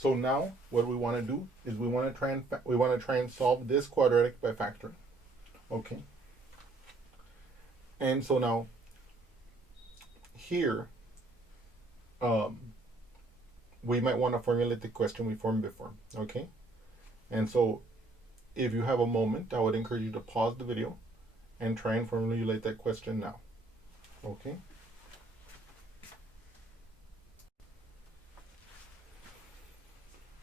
So now what we want to do is we want to try and solve this quadratic by factoring. Okay. And so now here we might want to formulate the question we formed before. Okay. And so if you have a moment, I would encourage you to pause the video and try and formulate that question now. Okay.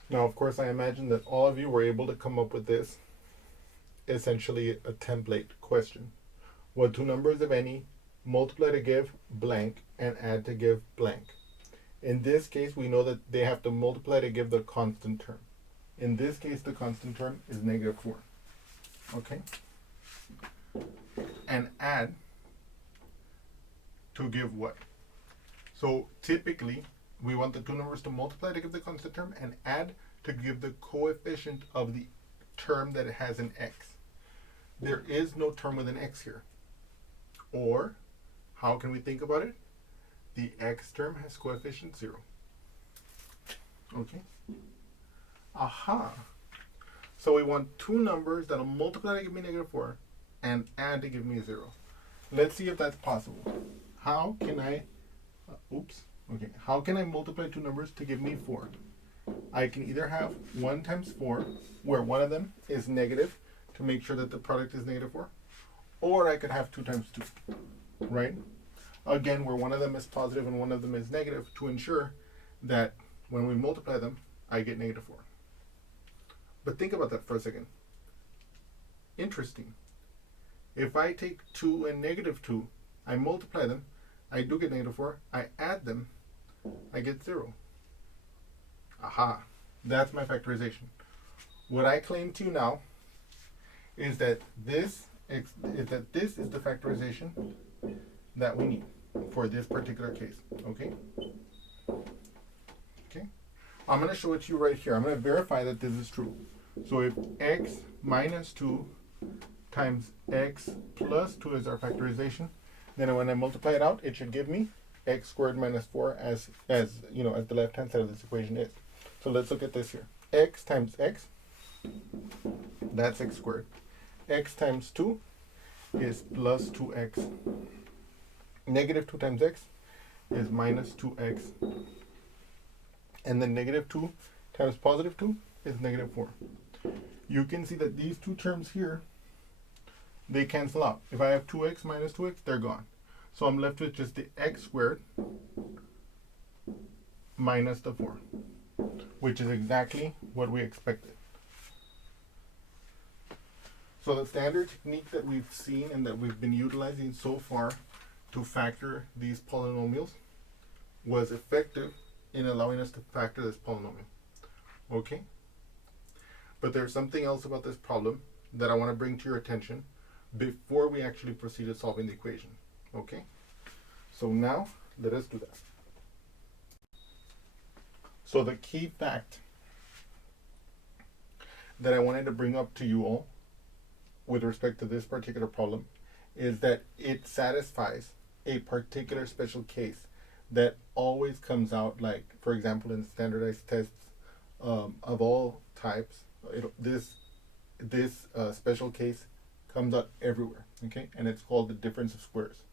Now, of course, I imagine that all of you were able to come up with this, essentially a template question. What two numbers, if any, multiply to give blank and add to give blank? In this case, we know that they have to multiply to give the constant term. In this case, the constant term is -4. Okay? And add to give what? So typically, we want the two numbers to multiply to give the constant term and add to give the coefficient of the term that it has an x. There is no term with an x here. Or, how can we think about it? The x term has coefficient 0. Okay? Aha! So we want two numbers that'll multiply to give me -4 and add to give me 0. Let's see if that's possible. How can I, how can I multiply two numbers to give me 4? I can either have 1 times 4, where one of them is negative, to make sure that the product is -4, or I could have 2 times 2, right? Again, where one of them is positive and one of them is negative, to ensure that when we multiply them, I get -4. But think about that for a second. Interesting. If I take 2 and -2, I multiply them, I do get -4, I add them, I get 0. Aha, that's my factorization. What I claim to you now is that this is the factorization that we need for this particular case. Okay? Okay? I'm going to show it to you right here. I'm going to verify that this is true. So if x minus 2 times x plus 2 is our factorization, then when I multiply it out, it should give me x squared minus 4 as the left-hand side of this equation is. So let's look at this here. X times x, that's x squared. X times 2 is plus 2x. Negative 2 times x is minus 2x. And then -2 times +2 is -4. You can see that these two terms here, they cancel out. If I have 2x minus 2x, they're gone. So I'm left with just the x squared minus the 4, which is exactly what we expected. So the standard technique that we've seen and that we've been utilizing so far to factor these polynomials was effective in allowing us to factor this polynomial. Okay? But there's something else about this problem that I want to bring to your attention before we actually proceed to solving the equation. Okay? So now, let us do that. So the key fact that I wanted to bring up to you all with respect to this particular problem is that it satisfies a particular special case that always comes out, like, for example, in standardized tests of all types, this special case comes out everywhere, okay? And it's called the difference of squares.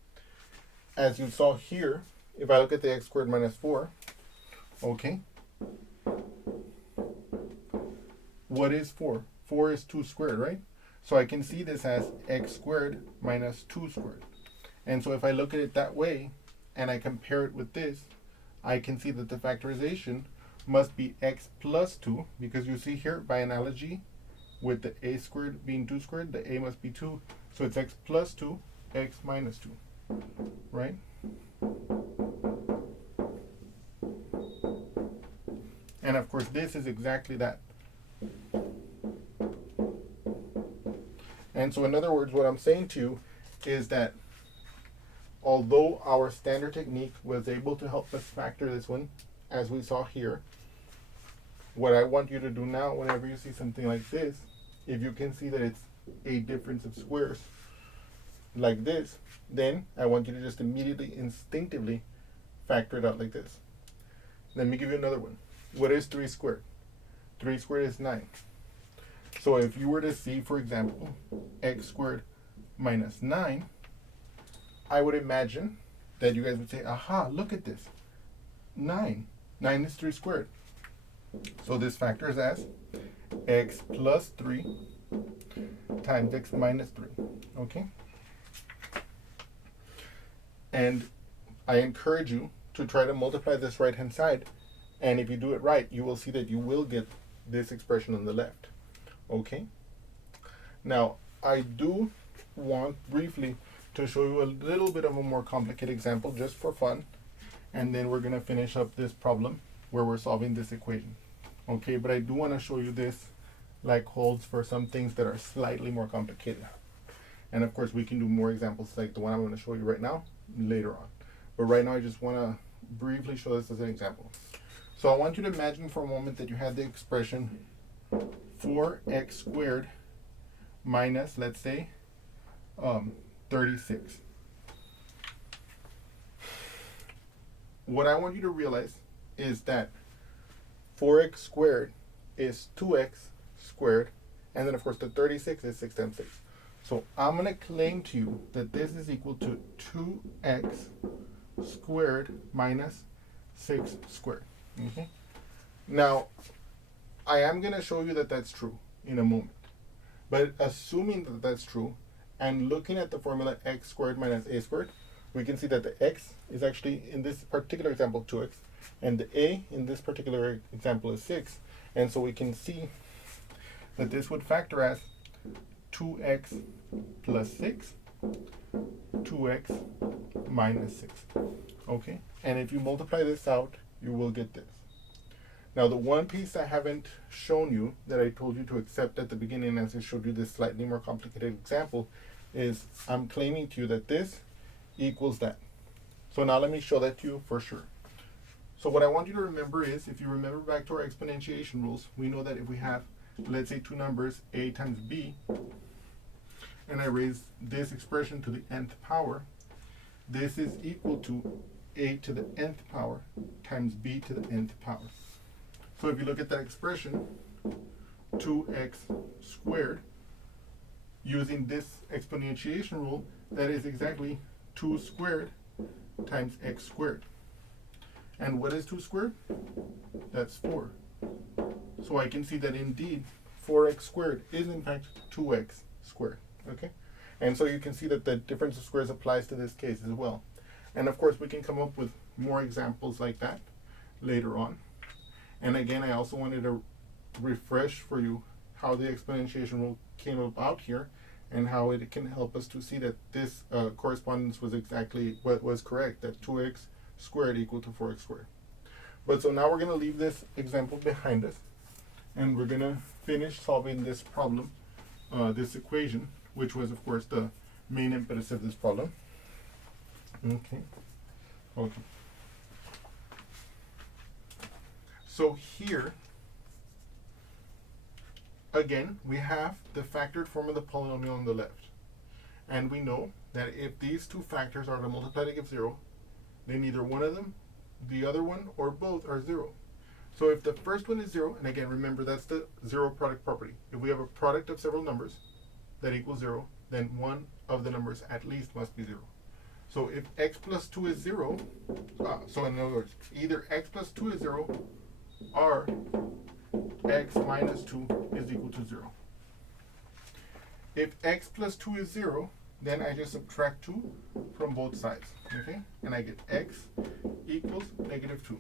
As you saw here, if I look at the x squared minus 4, okay, what is 4? 4 is 2 squared, right? So I can see this as x squared minus 2 squared. And so if I look at it that way, and I compare it with this, I can see that the factorization must be x plus 2, because you see here, by analogy, with the a squared being 2 squared, the a must be 2. So it's x plus 2, x minus 2, right? And of course, this is exactly that. And so in other words, what I'm saying to you is that although our standard technique was able to help us factor this one, as we saw here, what I want you to do now, whenever you see something like this, if you can see that it's a difference of squares like this, then I want you to just immediately, instinctively factor it out like this. Let me give you another one. What is 3 squared? 3 squared is 9. So if you were to see, for example, x squared minus 9, I would imagine that you guys would say, aha, look at this. 9. 9 is 3 squared. So this factors as x plus 3 times x minus 3. Okay? And I encourage you to try to multiply this right-hand side. And if you do it right, you will see that you will get this expression on the left. Okay? Now, I do want briefly to show you a little bit of a more complicated example just for fun. And then we're going to finish up this problem where we're solving this equation. Okay, but I do want to show you this like holds for some things that are slightly more complicated. And of course, we can do more examples like the one I'm going to show you right now later on. But right now, I just want to briefly show this as an example. So I want you to imagine for a moment that you had the expression 4x squared minus, let's say, 36. What I want you to realize is that 4x squared is 2x squared, and then of course the 36 is 6 times 6. So I'm going to claim to you that this is equal to 2x squared minus 6 squared. Okay? Now, I am going to show you that that's true in a moment. But assuming that that's true, and looking at the formula x squared minus a squared, we can see that the x is actually, in this particular example, 2x, and the a in this particular example is 6. And so we can see that this would factor as 2x plus 6, 2x minus 6. Okay? And if you multiply this out, you will get this. Now, the one piece I haven't shown you that I told you to accept at the beginning as I showed you this slightly more complicated example is I'm claiming to you that this equals that. So now let me show that to you for sure. So what I want you to remember is, if you remember back to our exponentiation rules, we know that if we have, let's say, two numbers, a times b, and I raise this expression to the nth power, this is equal to a to the nth power times b to the nth power. So if you look at that expression, 2x squared, using this exponentiation rule, that is exactly 2 squared times x squared. And what is 2 squared? That's 4. So I can see that indeed 4x squared is in fact 2x squared. Okay? And so you can see that the difference of squares applies to this case as well. And of course, we can come up with more examples like that later on. And again, I also wanted to refresh for you how the exponentiation rule came about here and how it can help us to see that this correspondence was exactly what was correct, that 2x squared equal to 4x squared. But so now we're going to leave this example behind us, and we're going to finish solving this problem, this equation, which was, of course, the main impetus of this problem. Okay. So here, again, we have the factored form of the polynomial on the left. And we know that if these two factors are to multiply to give 0, then either one of them, the other one, or both are 0. So if the first one is 0, and again, remember that's the zero product property. If we have a product of several numbers that equals 0, then one of the numbers at least must be 0. So if x plus 2 is 0, so in other words, either x plus 2 is 0, or x minus 2 is equal to 0. If x plus 2 is 0, then I just subtract 2 from both sides, okay? And I get x equals negative 2.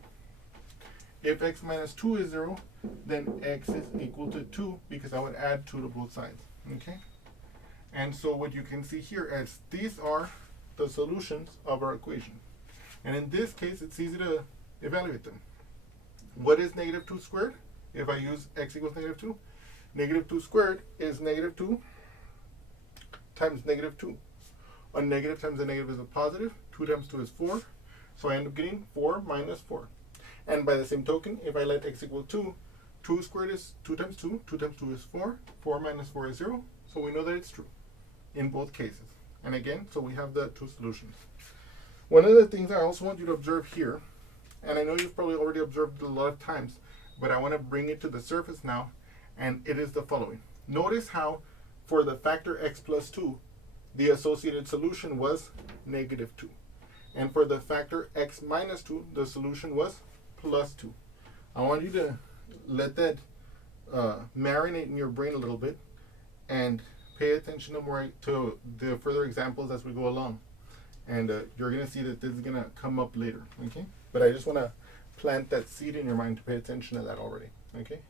If x minus 2 is 0, then x is equal to 2 because I would add 2 to both sides, okay? And so what you can see here is these are the solutions of our equation. And in this case, it's easy to evaluate them. What is negative 2 squared? If I use x equals negative 2, negative 2 squared is negative 2 times negative 2. A negative times a negative is a positive. 2 times 2 is 4. So I end up getting 4 minus 4. And by the same token, if I let x equal 2, 2 squared is 2 times 2. 2 times 2 is 4. 4 minus 4 is 0. So we know that it's true in both cases. And again, so we have the two solutions. One of the things I also want you to observe here, and I know you've probably already observed it a lot of times, but I want to bring it to the surface now, and it is the following. Notice how for the factor x plus 2, the associated solution was negative 2. And for the factor x minus 2, the solution was plus 2. I want you to let that marinate in your brain a little bit and pay attention to the further examples as we go along. And you're going to see that this is going to come up later, okay? But I just want to plant that seed in your mind to pay attention to that already, okay?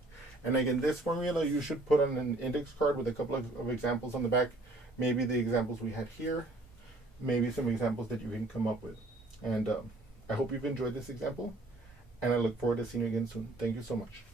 And again, this formula you should put on an index card with a couple of examples on the back. Maybe the examples we had here, maybe some examples that you can come up with. And I hope you've enjoyed this example, and I look forward to seeing you again soon. Thank you so much.